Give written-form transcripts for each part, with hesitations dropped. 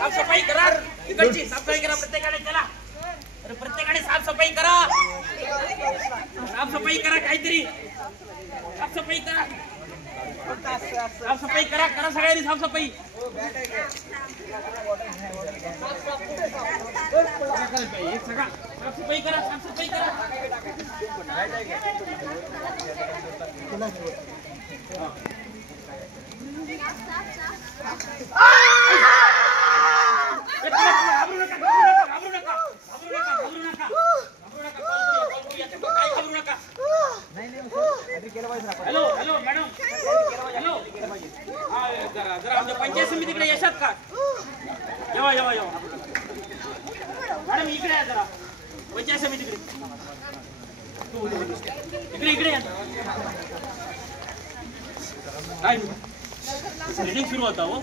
साफसफाई करा इकडची साफसफाई करा प्रत्येकाने चला अरे प्रत्येकाने साफसफाई करा काहीतरी साफसफाई करा करा सगळ्यांनी साफसफाई साफसफाई करा हॅलो मॅडम हॅलो जरा आमच्या पंचायत समितीकडे येशात का येवा मॅडम इकडे या जरा पंचायत समितीकडे इकडे या काय रीडिंग सुरू होता हो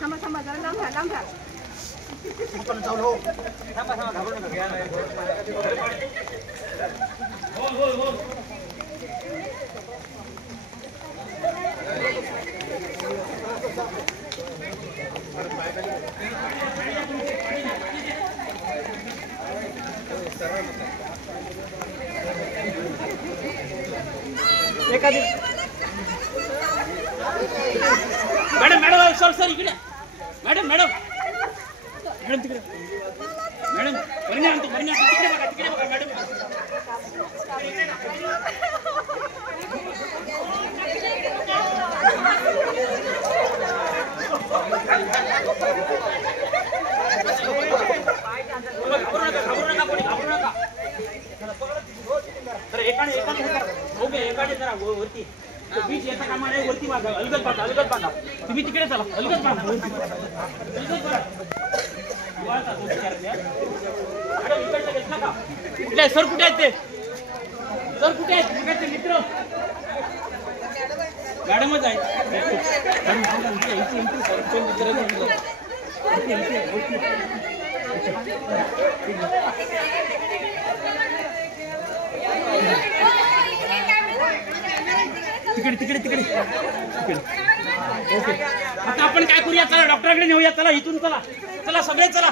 थांबा जरा लांब घ्या हो मॅडम सर इकडे मॅडम तिकडे मॅडम तिकडे बघा मॅडम एकाने जरा वरती बीच येता कामा नाही वरती बांधा अलगद बांधा तुम्ही तिकडे चला अलगद बांधा इकडचं घेतला का कुठे सर कुठे आहेत ते इकडचे मित्र मॅडमच आहेत तिकडे ओके आता आपण काय करूया चला डॉक्टरकडे नेऊया चला इथून चला सगळे चला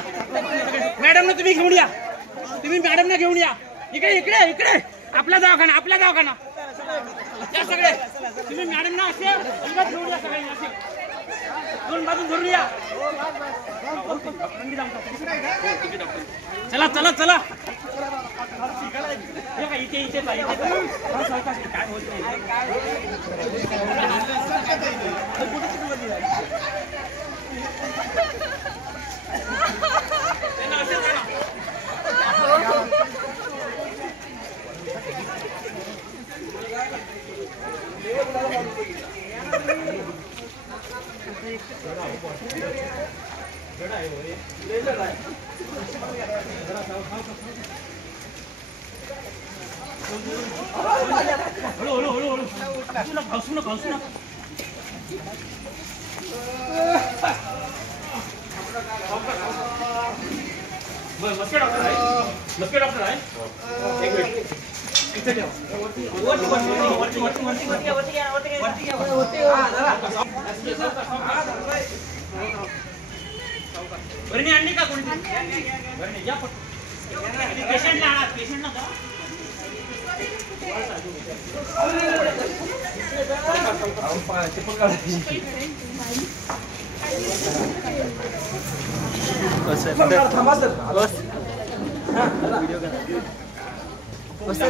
मॅडमने तुम्ही घेऊन या मॅडमने घेऊन या इकडे आपला दवाखाना त्या सगळे तुम्ही मॅडमना असे घेऊन या सगळे असे दोन बाजून धरून या चला इथे काय होत हळू घासू ना मस्के डॉक्टर आहे एक मिनिट इथे ठेवा वरती आणली का कोणी या पेशंटला का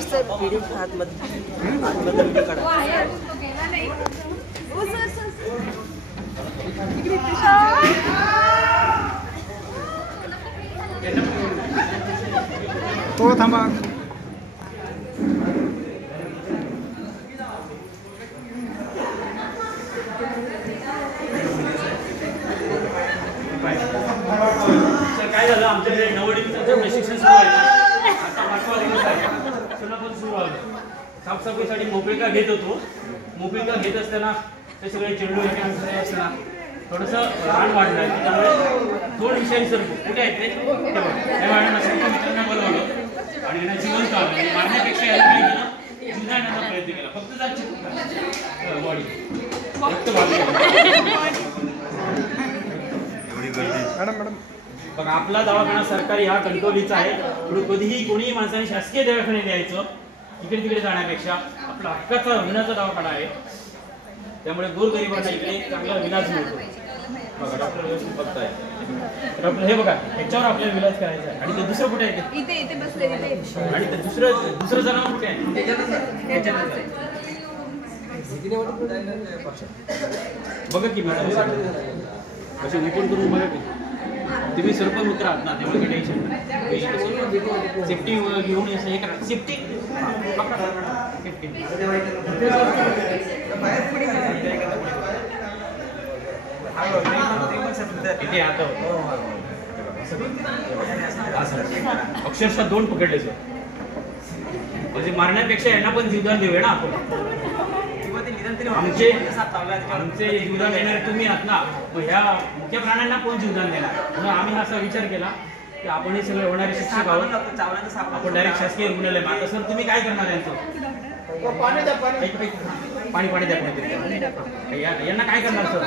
सर व्हिडिओ आतमध्ये व्हिडिओ काढा थोडं थांबा काय झालं आमच्याकडे नवडीचं प्रशिक्षण सुरू आहे आता 5वा दिवस आहे सुरुवात सुरू आहे साफसफाईसाठी मोकळीका घेत होतो मोकळीका घेत असताना ते सगळे चेंडू असताना थोडंसं रान वाढलं त्यामुळे दोन विषय सर कुठे आहेत ते त्या मित्रांना बोलवलं आणि यांना जिवंत आलं मारण्यापेक्षा याला काय केलं जिवंत आणण्याचा प्रयत्न प्रयत्न केला फक्त जायची बॉडी फक्त बॉडी बघा आपला दवाखाना सरकारी हा कणकवलीचा आहे. पुढे कधीही कोणीही माणसाने शासकीय दवाखान्यात द्यायचं इकडे तिकडे जाण्यापेक्षा आपला हक्काचा विनाचा दवाखाना आहे. त्यामुळे गोरगरिबांना इकडे चांगला विलाज मिळतो. बघा डॉक्टर व्यवस्थित बघताय. डॉक्टर हे बघा याच्यावर आपल्याला विलाज करायचा आहे. आणि ते दुसरं कुठे आहे ते? इथे बसले इथे. आणि ते दुसरं जनावर कुठे आहे? बघा की मॅडम कसे ओपन करून बघा की तुम्ही सर्प मित्र आहात ना त्यामुळे काही टेन्शन नाही. सेफ्टी घेऊन असं हे करा. सेफ्टी इथे आता अक्षरशः 2 पकडले सर. म्हणजे मारण्यापेक्षा यांना पण जीवदान देऊया ना आपण. आमचे जीवदान देणारे तुम्ही आहात ना. मग ह्या मुख्य प्राण्यांना कोण जीवदान देणार. म्हणून आम्ही असा विचार केला की आपण हे सगळे होणारे शिक्षक आहोत. आपण डायरेक्ट शासकीय रुग्णालय. आता सर तुम्ही काय करणार यांचं? पाणी द्या कोणीतरी. यांना काय करणार सर?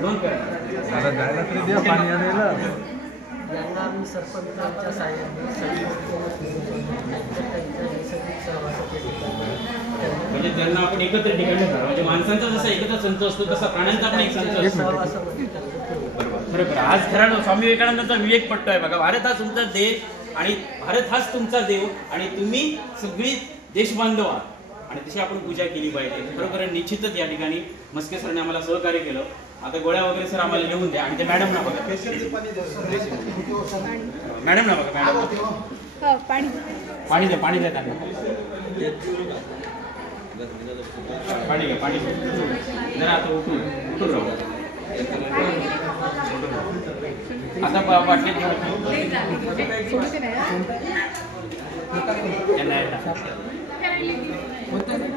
लोन करणार यांना आम्ही सरपंचांच्या साहाय्याने म्हणजे त्यांना आपण एकत्र ठिकाणी ठरवू. म्हणजे माणसांचा जसा एकत्र संत असतो तसा प्राण्यांचा पण एक संत असतो. बरोबर. आज खरं स्वामी विवेकानंदांचा विवेक पटतोय बघा. भारत हा तुमचा देश आणि भारत हाच तुमचा देव आणि तुम्ही सगळी देशबांधव आहात आणि तशी आपण पूजा केली पाहिजे. खरोखर निश्चितच या ठिकाणी मस्के सरने आम्हाला सहकार्य केलं. आता गोळ्या वगैरे सर आम्हाला लिहून द्या आणि ते मॅडम ना बघा. मॅडम ना बघा. मॅडम पाणी द्या त्यांना. पाणी जरा आता उठून राहू. आता वाटते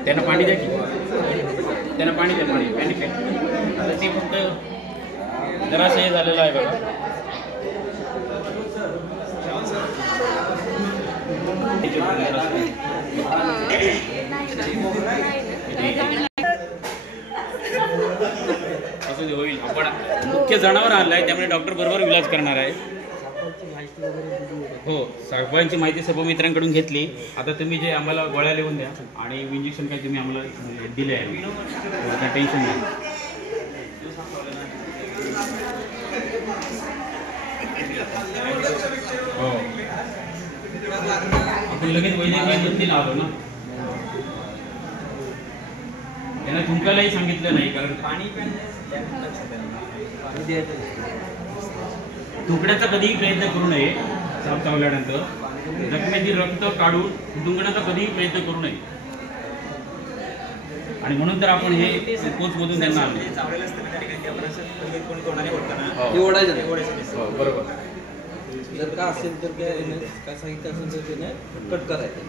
त्यांना पाणी द्या की. त्यांना पाणी द्या. आता ते फक्त जरासं हे झालेलं आहे बघा. असं होईल. आपण मुख्य जनावर आणलाय त्यामुळे डॉक्टर बरोबर इलाज करणार आहे. हो सर्वांची माहिती सर्व मित्रांकडून घेतली. आता तुम्ही जे आम्हाला गोळ्या लिहून द्या आणि इंजेक्शन काय तुम्ही आम्हाला दिले आहे काय टेन्शन नाही. हो आपण लगेच वैद्यकीय आलो ना. त्यांना थुंकायलाही सांगितलं नाही कारण पाणी थुंकण्याचा कधीही प्रयत्न करू नये. साप चावल्यानंतर जखमेतील रक्त काढून थुंकण्याचा कधीही प्रयत्न करू नये. आणि म्हणून तर आपण हे कोचमधून त्यांना आणले. बरोबर. जर का असेल तर काय सांगितलं असेल तर त्याने कट करायचं.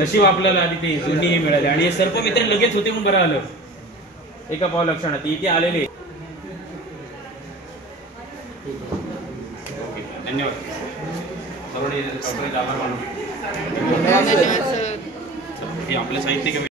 नशीब आपल्याला आधी ते जुनी हे मिळाले आणि हे सर्प मित्र लगेच होते म्हणून बरं आलं. एका पाव लक्षणात इथे आलेले. धन्यवाद. सर्व आभार मानू. हे आपलं साहित्य